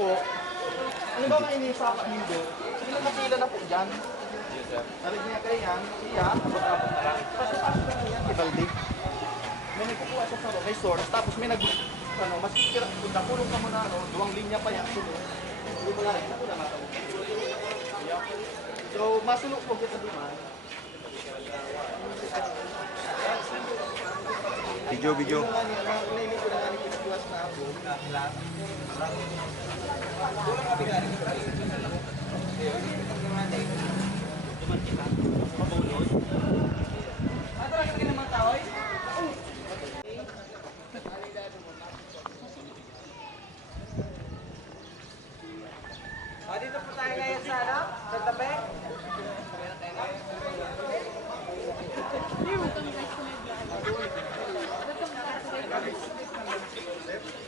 po, ano ba kayo inisapa hindi? Hindi nakapila na po dyan. Yes, sir. Narig niya kayo yan, siya, abot-abot na lang. Pasok-pasok na yan, ibaldi. May nagkukuha siya sa may source, tapos may mas kira, kung nakulong ka muna, duwang linya pa yan, sulong. Hindi mo na rin, naku na matawag. So, masulok po kita duman. Video. Dito po tayo ngayon sa ano? Sa tabi?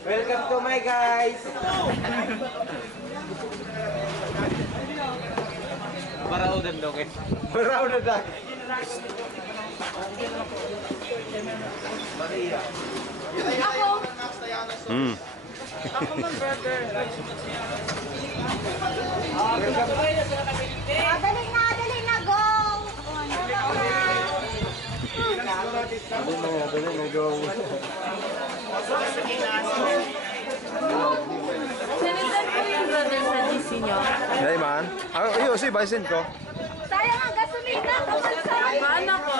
Welcome to my guys! Baraudan daw kayo. Baraudan daw. Ako! Ako man, brother. Dali na, go! Dali na, go. Sinitan ko yung brother sa GC nyo. Hey man. Iyo, si Bison ko. Sayang ang gasolina, kapag sa... Mana ko?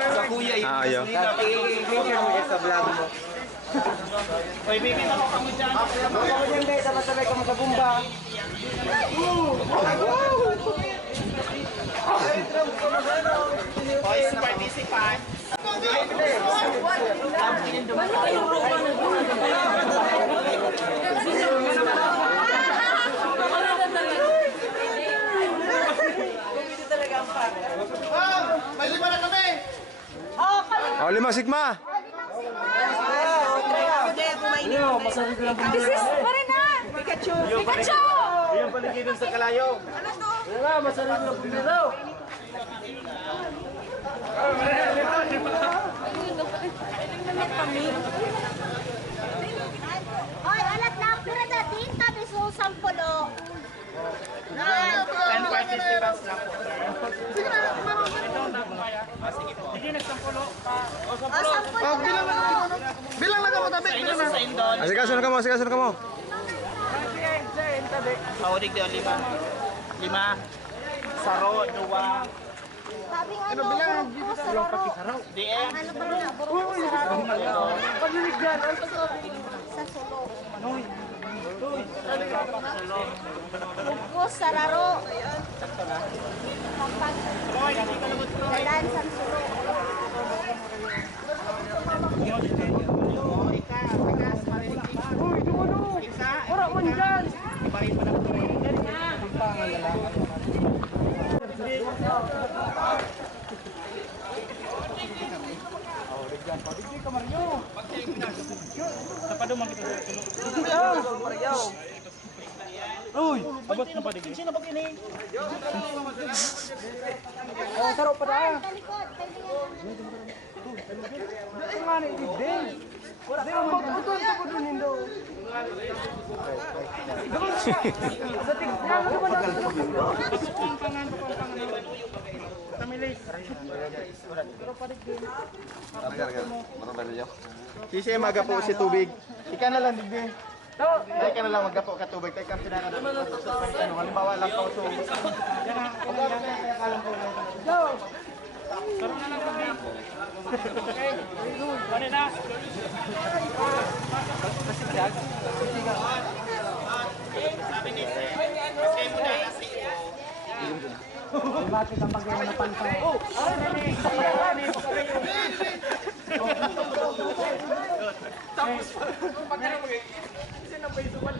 Sa kuya yun. Ayaw. I-picture mo yan sa vlog mo. Oy, baby, ako kamo dyan. Ako dyan guys, sabay-sabay ka mo sa bumba. Oy, sa participant. May lima na kami! Oh, 5 sigma. This is, pare na! Pikachu! Pikachu! Yung paligidon sa kalayo. Ano to? Hoy, alat na ako na dating, tabi so 10. 10 participants lang po, sir. Sige na, Sige po. Ah, 10 na ako. Bilang lang ako tabi. Sa Indon. Asikaso na kamo. Paudig din 5. 5. Saro, 2. Sabi nga ano, bilang sa laro. DM. Ano ba na? Burong sa laro. Sa solo. Bukos sa laro. Kapag dalan sa solo. Uy, abot na pa din. Sino ba kini? Oh, sarap pa tayo. Talikod, Ang nga na i-day. Di mo magputol sa putunin daw. Sa tignan mo ba natin? Sisi maga po si tubig. Ika na lang digdi. Dahil ka na lang magapo ka tubig. Tayo kang pinaka na. Halimbawa lang po. So, yan na. Kaya kalang po. Go! Sarong na lang kami. Okay. Pwede na. Sabi ni Sir. Kasi mo na kasi. Bakit ang pagkain na pantay? Oh! Tapos, pagkano mo sino pa isuwan?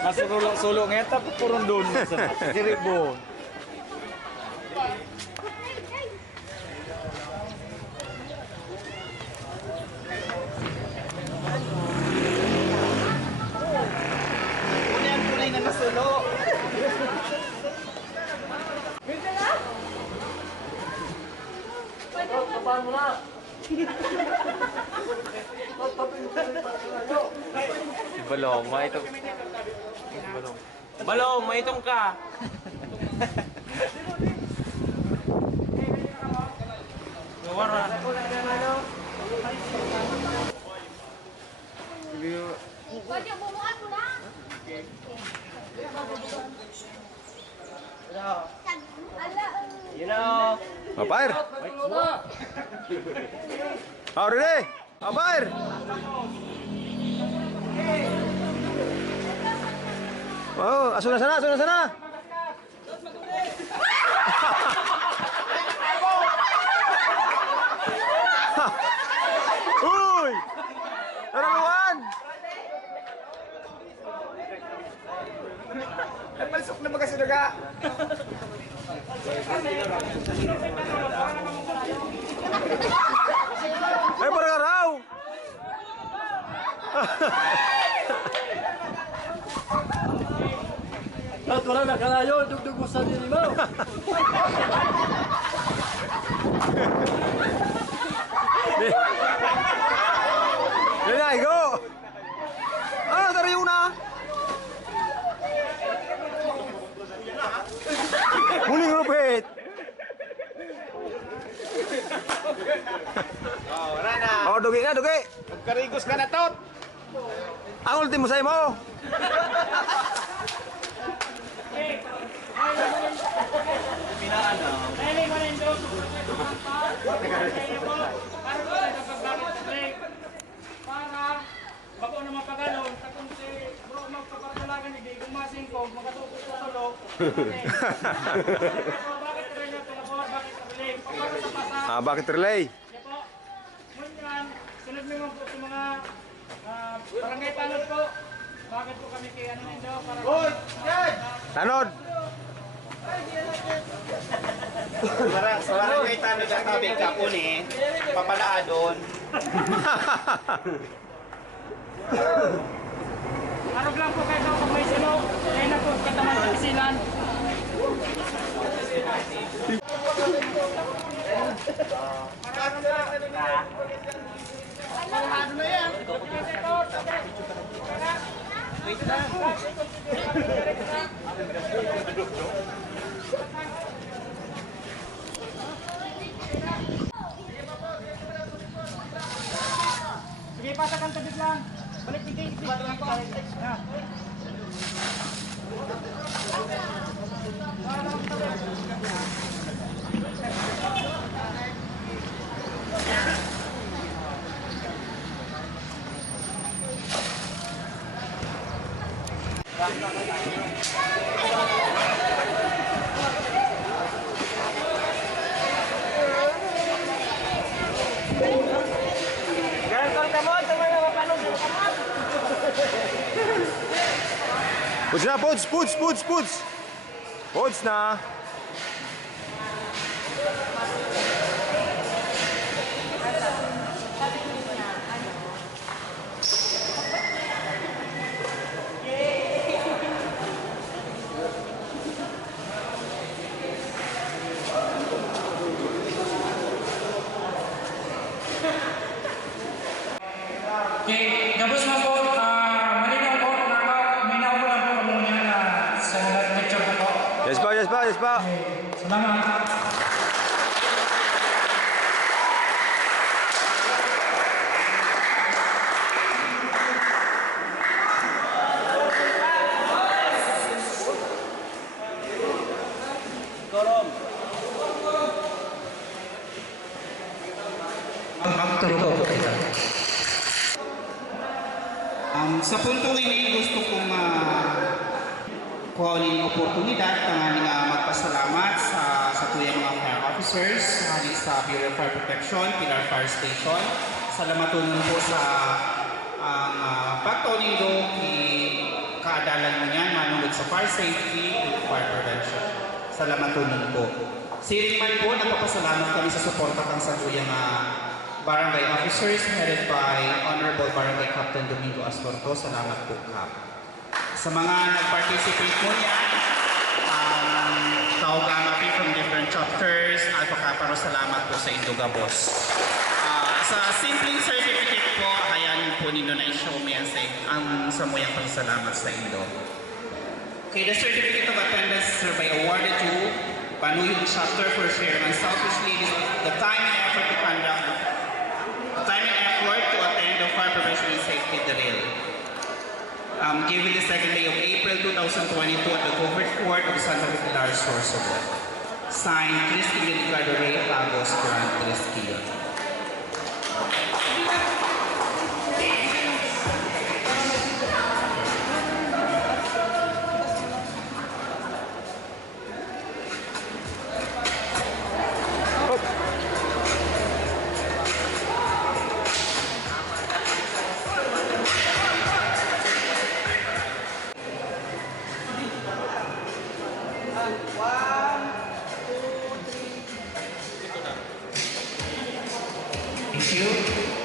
Nasulo ngeta po purong doon sa Kiribon. Kunyan kulay na nasulo. Kapaan mo na? Si Balong, maitong. Balong, maitong ka. Gawara. Pwede bumuhat mo na. Ala, You know. Fire! Oh, ready? Fire! Oh, aso na sana, aso na sana! Uy! Naraluan! Napalsok na mga sinaga. Ay, parang araw! At wala na kalayo, dugdug mo sa diri mo. Dali, go! Ah, tari una! Huling rupit! Oh, wala na. Oh, dugi na, dugi! Karigos ka na tot. Ang ultimo sa'yo mo! Para bago na mapagalon, takong si bro magpapadalagan ni gumasing ko, makatupos sa tulo. Bakit rin yung tulabor, bakit kabiling? Pagkaro sa pasa, Bakit relay? yan po. Munyan, sunod mo po sa mga barangay tanod po. Bakit po kami kay ano nindo? Para Tanod! Sa barangay tanong na tabi ka po ni papalaadon. arog lang po kayo kung may sino. Kaya na po, kataman sa isilan. Sige, pasak ang tabig lang. Balik tigay, balik lang po. Ya. Puts na, puts, puts, puts, puts! Puts na! Okay, gabos mo po. Malinaw po. Minaw ko lang po kung muna na sa picture ko po. Yes pa, yes pa, yes pa! Salamat. Sa puntong ini, gusto kong kuhanin ng oportunidad na magpasalamat sa tuyang mga fire officers, sa Bureau of Fire Protection, Pilar Fire Station. Salamatun po sa pagtuning do kaadalan mo niyan manunod sa fire safety and fire prevention. Salamatun po. Siring man po, nagpapasalamat kami sa suporta kang sa tuyang barangay officers headed by Honorable Barangay Captain Domingo Astorto. Salamat po, Cap. Sa mga nag-participate mo yan, Kaugama from different chapters, Alpha Kaparo, salamat po sa Indogabos. Sa simpleng certificate po, hayaan po ninyo na i-show mo yan sa moyang pagsalamat sa Indo. Okay, the certificate of attendance is hereby awarded to Panuyong Chapter for sharing unselfishly the time and effort to conduct, the time and effort to attend the fire prevention and safety drill. Given the second day of April 2022 at the Covered Court of Santa Fe Pilar, Sorsogon. Signed, Trisquillo Ricardo Rey Agos, Grand Trisquillo. Thank you.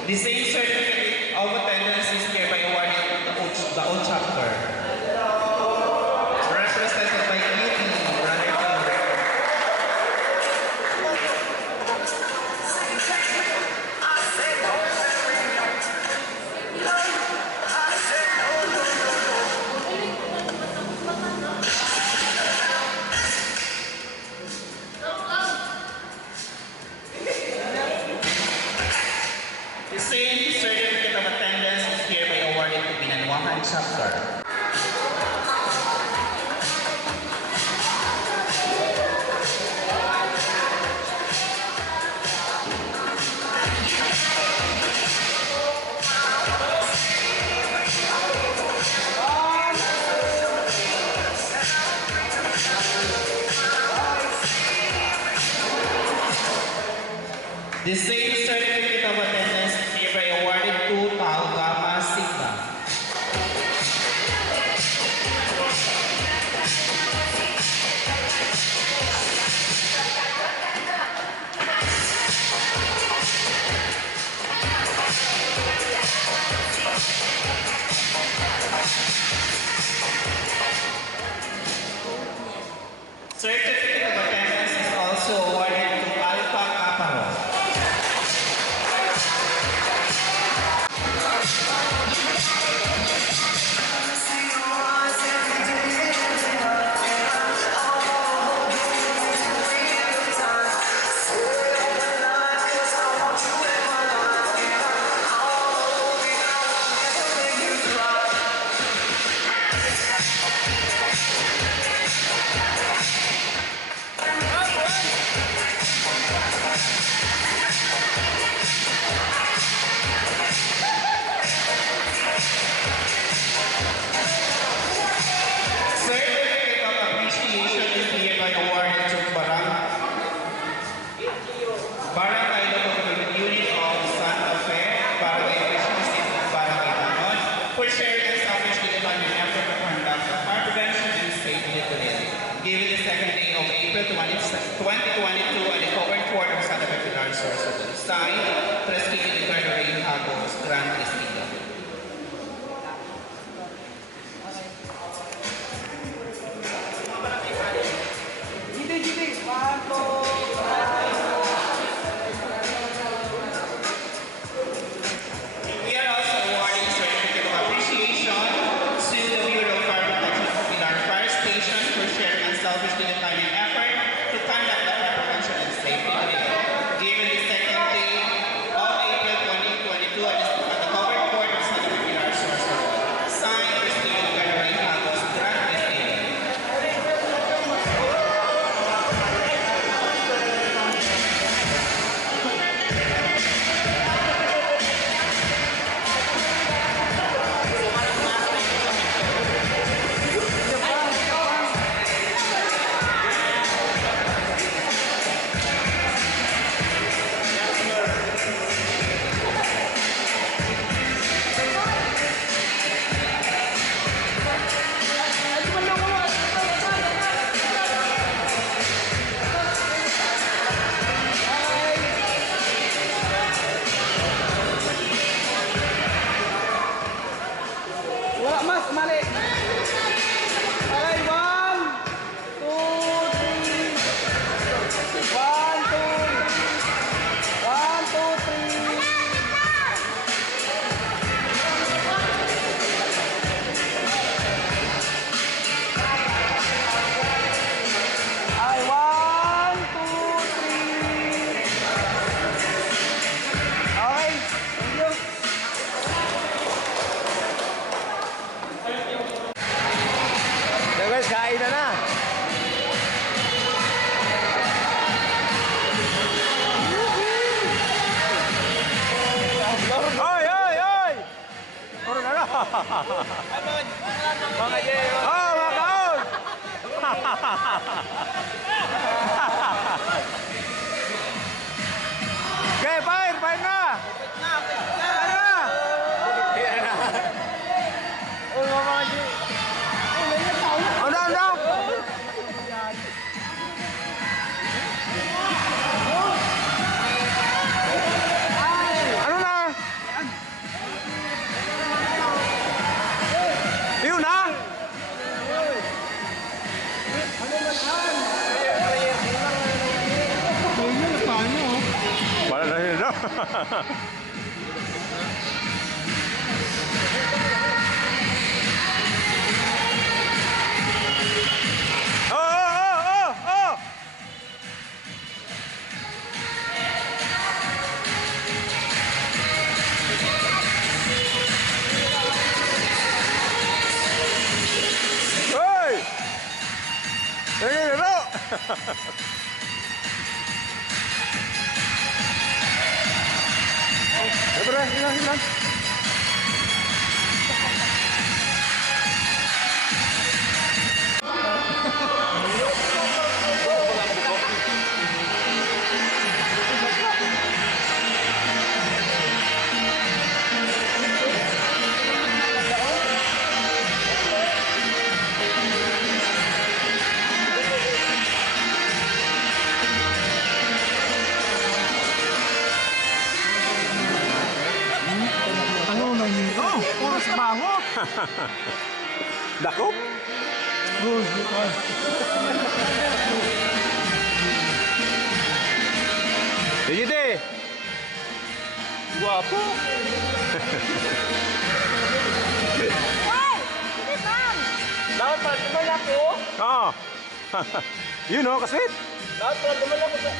The same certificate of attendance is hereby awarded to the old chapter. Represented by UP, Brother Taylor. The same certificate of attendance is hereby awarded to Binanwahan chapter. The same certificate of attendance is hereby awarded to Taugama Sigma. Certificate of attendance is also awarded to Alpha Caparo. Certificate of appreciation is hereby awarded to Barangay Local Unit of Santa Fe, Barangay Efficiency, Barangay Banon, for sharing and selfishly defining effort to conduct the fire prevention and safety drill. Given the second day of April 2022 at the Covered Court of Santa Fe Pilar, Sorsogon. Signed, Trisquillo Ricardo Rey Agos, Grand Trisquillo. We are also awarding certificate of appreciation to the Bureau of Fire Protection of Pilar Fire Station for sharing unselfishly the time and effort to conduct the fire prevention and safety drill. Given the second day Oh, mga kaon! Okay, fire! Fire na! Fire na! Ano, ano? Ano na? Yun na? Wala na yun, no? Oh, oh, oh, oh! Hoy! Nagigiro! Siyempre, hilang, hilang. Ano na yun? Oh, oras bango. Dakop? Sige, Guwapo. Hoy! Hindi bang! Dapat pala dumala ko. Oo. You know, kaswit. Dapat pala dumala ko.